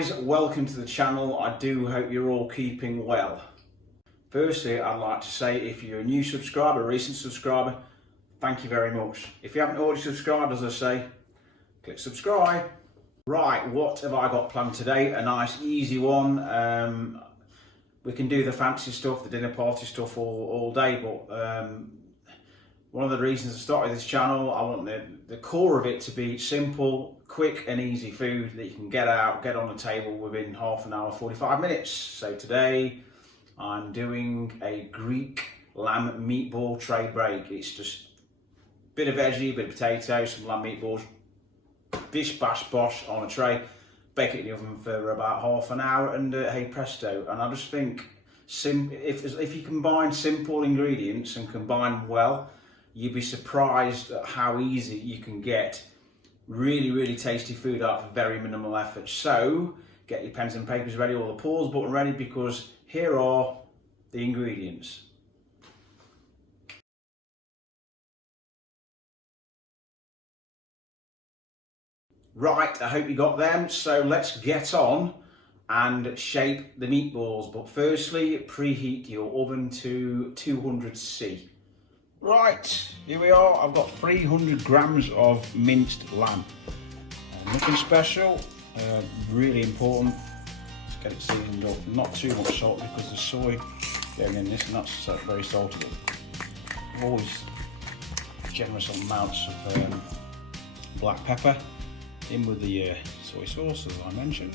guys, welcome to the channel. I do hope you're all keeping well. Firstly, I'd like to say if you're a new subscriber, a recent subscriber, thank you very much. If you haven't already subscribed, as I say, click subscribe. Right, what have I got planned today? A nice easy one. We can do the fancy stuff, the dinner party stuff all day, but one of the reasons I started this channel, I want the core of it to be simple, quick and easy food that you can get out, get on the table within half an hour, 45 minutes. So today I'm doing a Greek lamb meatball traybake. It's just a bit of veggie, a bit of potato, some lamb meatballs, bish bash bosh on a tray, bake it in the oven for about half an hour and hey presto. And I just think if you combine simple ingredients and combine them well, you'd be surprised at how easy you can get really tasty food out of very minimal effort. So get your pens and papers ready, or the pause button ready, because here are the ingredients. Right, I hope you got them. So let's get on and shape the meatballs. But firstly, preheat your oven to 200°C. Right, here we are. I've got 300 grams of minced lamb. Nothing special, really important. Let's get it seasoned up. Not too much salt because there's soy going in this, and that's very salty. Always generous amounts of black pepper. In with the soy sauce, as I mentioned,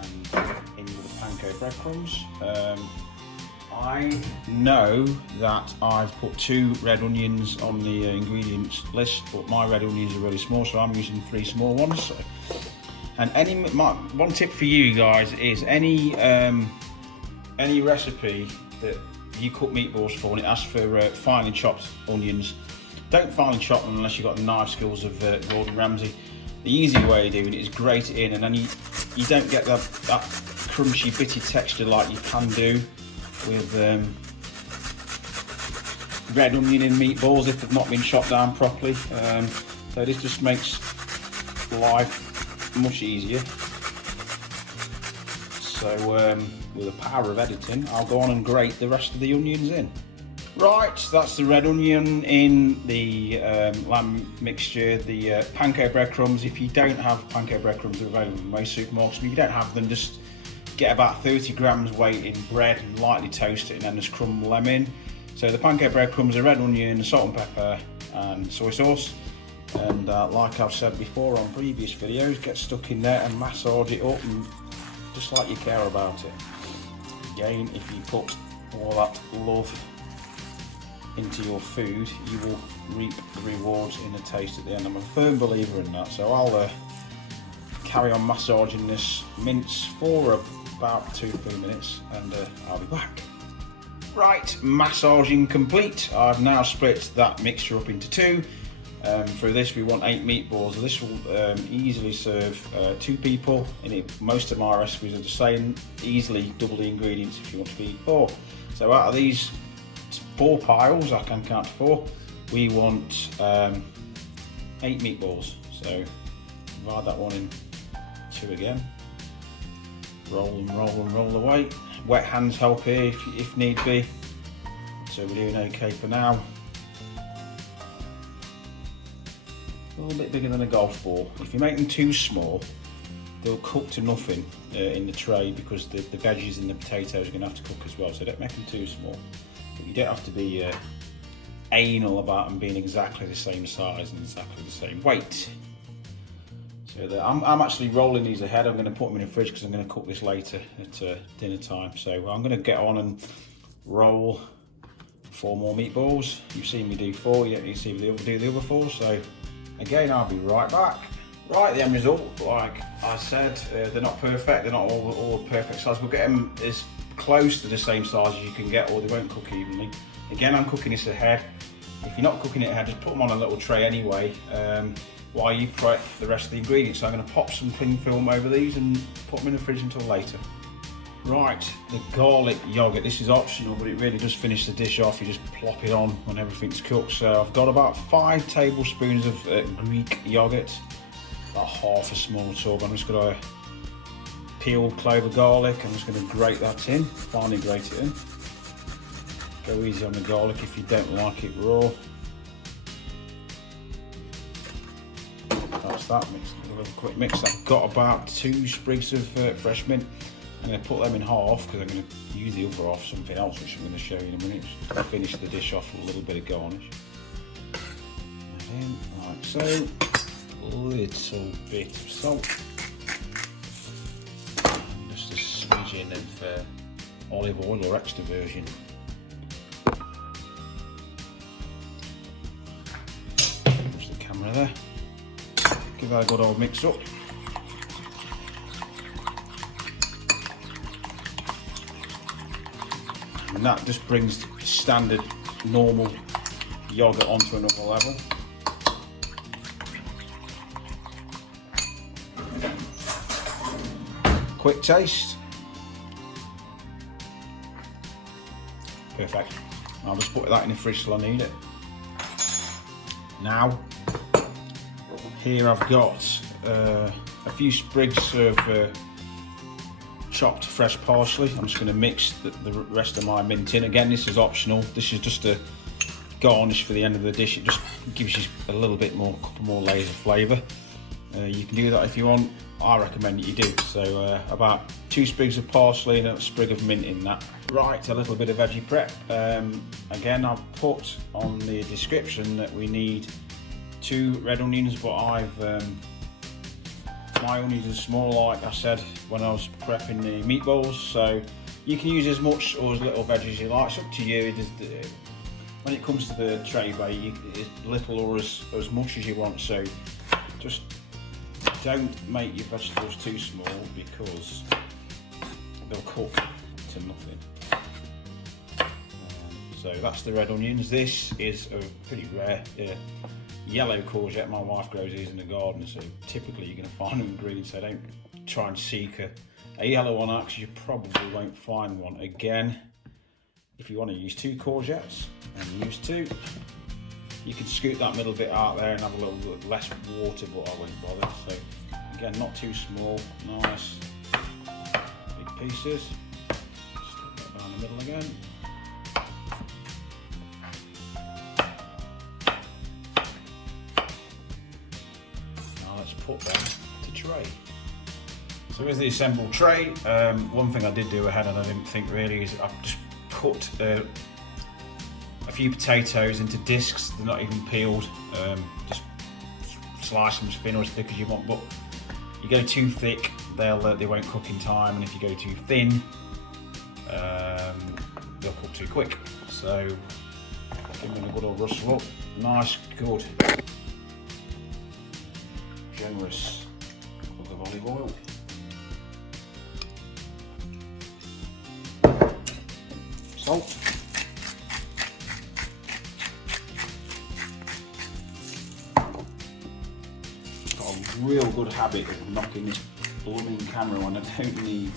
and in with the panko breadcrumbs. I know that I've put 2 red onions on the ingredients list, but my red onions are really small, so I'm using 3 small ones. So, and one tip for you guys is any recipe that you cook meatballs for and it asks for finely chopped onions, don't finely chop them unless you've got the knife skills of Gordon Ramsay. The easy way of doing it is grate it in, and then you don't get that crunchy, bitty texture like you can do with red onion in meatballs if they've not been chopped down properly. So this just makes life much easier. So with the power of editing, I'll go on and grate the rest of the onions in. Right, that's the red onion in the lamb mixture, the panko breadcrumbs. If you don't have panko breadcrumbs, they're available in most supermarkets, but if you don't have them, just get about 30 grams weight in bread and lightly toast it, and then just crumble them in. So the panko breadcrumbs, the red onion, salt and pepper and soy sauce. And like I've said before on previous videos, get stuck in there and massage it up, and just like you care about it. Again, if you put all that love into your food, you will reap the rewards in the taste at the end. I'm a firm believer in that. So I'll carry on massaging this mince for about 2-3 minutes, and I'll be back. Right, massaging complete. I've now split that mixture up into 2. For this we want 8 meatballs. This will easily serve 2 people. Most of my recipes are the same, easily double the ingredients if you want to feed 4. So out of these 4 piles, I can count 4, we want 8 meatballs. So divide that one in 2 again. Roll and roll away. Wet hands help here if need be. So we're doing okay for now. A little bit bigger than a golf ball. If you make them too small, they'll cook to nothing in the tray, because the veggies and the potatoes are going to have to cook as well. So don't make them too small. But you don't have to be anal about them being exactly the same size and exactly the same weight. So I'm actually rolling these ahead. I'm going to put them in the fridge because I'm going to cook this later at dinner time. So I'm going to get on and roll 4 more meatballs. You've seen me do 4, you don't need to see me do the other 4. So again, I'll be right back. Right, the end result, like I said, they're not perfect. They're not all perfect size. We'll get them as close to the same size as you can get, or they won't cook evenly. Again, I'm cooking this ahead. If you're not cooking it ahead, just put them on a little tray anyway, while you prep the rest of the ingredients. So I'm going to pop some cling film over these and put them in the fridge until later. Right, the garlic yoghurt. This is optional, but it really does finish the dish off. You just plop it on when everything's cooked. So I've got about 5 tablespoons of Greek yoghurt. about half a small tub. I'm just going to peel clove of garlic. I'm just going to grate that in, finely grate it in. Go easy on the garlic if you don't like it raw. That's that, mix. A little quick mix. I've got about 2 sprigs of fresh mint. I'm going to put them in half because I'm going to use the other half for something else, which I'm going to show you in a minute. Just to finish the dish off with a little bit of garnish. And like so. A little bit of salt. And just a smidgen of olive oil or extra virgin. Push the camera there. Give that a good old mix up. And that just brings standard, normal yoghurt onto another level. Quick taste. Perfect. I'll just put that in the fridge till I need it. Now, here I've got a few sprigs of chopped fresh parsley. I'm just going to mix the rest of my mint in. Again, this is optional. This is just a garnish for the end of the dish. It just gives you a little bit more, couple more layers of flavour. You can do that if you want. I recommend that you do. So about 2 sprigs of parsley and a sprig of mint in that. Right, a little bit of veggie prep. Again, I've put on the description that we need 2 red onions, but my onions are small, like I said when I was prepping the meatballs, so you can use as much or as little veg as you like. It's up to you. When it comes to the tray bake, as little or as much as you want, so just don't make your vegetables too small because they'll cook to nothing. So that's the red onions. This is a pretty rare yellow courgette. My wife grows these in the garden, so typically you're going to find them in green, so don't try and seek a yellow one out because you probably won't find one. Again, if you want to use 2 courgettes, and use 2, you can scoop that middle bit out there and have a little bit less water, but I won't bother. So again, not too small, nice big pieces. Stick that down the middle again. Put them to tray. So here's the assembled tray. One thing I did do ahead and I didn't think really is I've just put a few potatoes into discs. They're not even peeled. Just slice them as thin or as thick as you want, but you go too thick, they won't cook in time, and if you go too thin, they'll cook too quick. So give them a good old rustle up. Nice, good, generous plug of olive oil. Salt. Got a real good habit of knocking this blooming camera when I don't need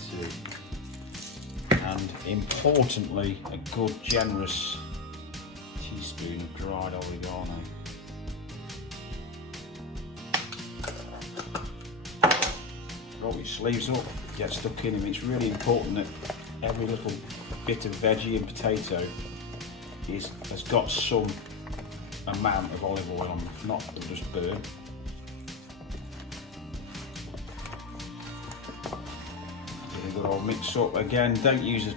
to. And importantly, a good generous teaspoon of dried oregano. Roll your sleeves up, get stuck in them. It's really important that every little bit of veggie and potato has got some amount of olive oil on them. If not, they'll just burn. Get a good old mix up. Again, don't use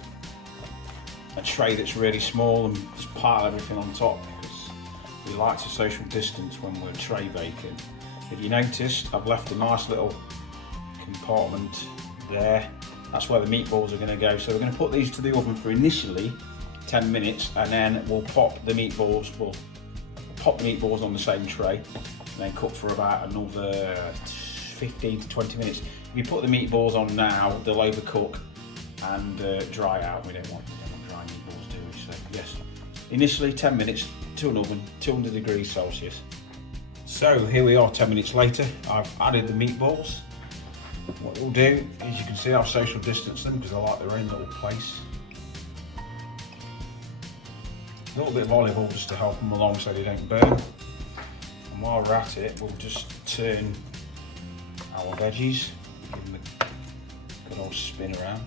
a tray that's really small and just pile everything on top, because we like to social distance when we're tray baking. If you noticed, I've left a nice little compartment there. That's where the meatballs are going to go. So we're going to put these to the oven for initially 10 minutes, and then we'll pop the meatballs. We'll pop the meatballs on the same tray, and then cook for about another 15 to 20 minutes. If you put the meatballs on now, they'll overcook and dry out. We don't want dry meatballs, do we? So yes, initially 10 minutes to an oven, 200 degrees Celsius. So here we are 10 minutes later. I've added the meatballs. What we'll do is, you can see I've social distanced them because I like their own little place. A little bit of olive oil just to help them along so they don't burn. And while we're at it, we'll just turn our veggies. Give them a good old spin around.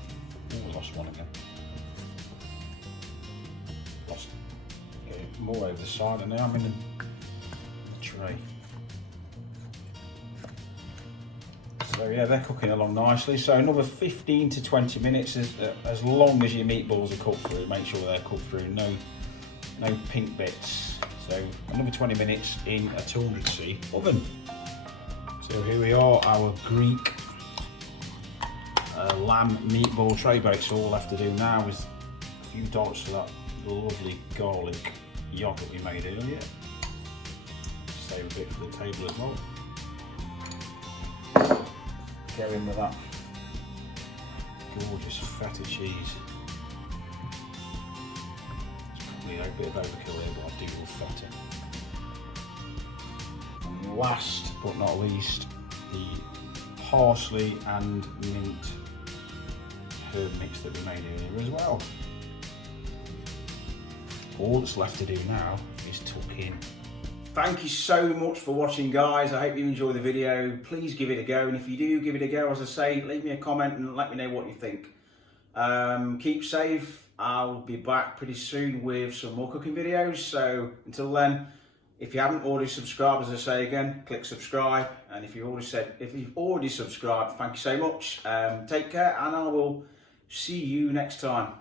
Oh, we lost one again. Lost more over the side, and now I'm in the tray. So yeah, they're cooking along nicely. So another 15 to 20 minutes, as long as your meatballs are cooked through. Make sure they're cooked through, no pink bits. So another 20 minutes in a 200°C oven. So here we are, our Greek lamb meatball tray bake. So all left to do now is a few dots of that lovely garlic yoghurt we made earlier. Save a bit for the table as well. Go in with that gorgeous feta cheese. It's probably a bit of overkill here, but I do love feta. And last but not least, the parsley and mint herb mix that we made earlier as well. All that's left to do now is tuck in. Thank you so much for watching, guys. I hope you enjoyed the video. Please give it a go, and if you do give it a go, as I say, leave me a comment and let me know what you think. Keep safe. I'll be back pretty soon with some more cooking videos. So until then, if you haven't already subscribed, as I say again, click subscribe. And if you've already subscribed, thank you so much. Take care, and I will see you next time.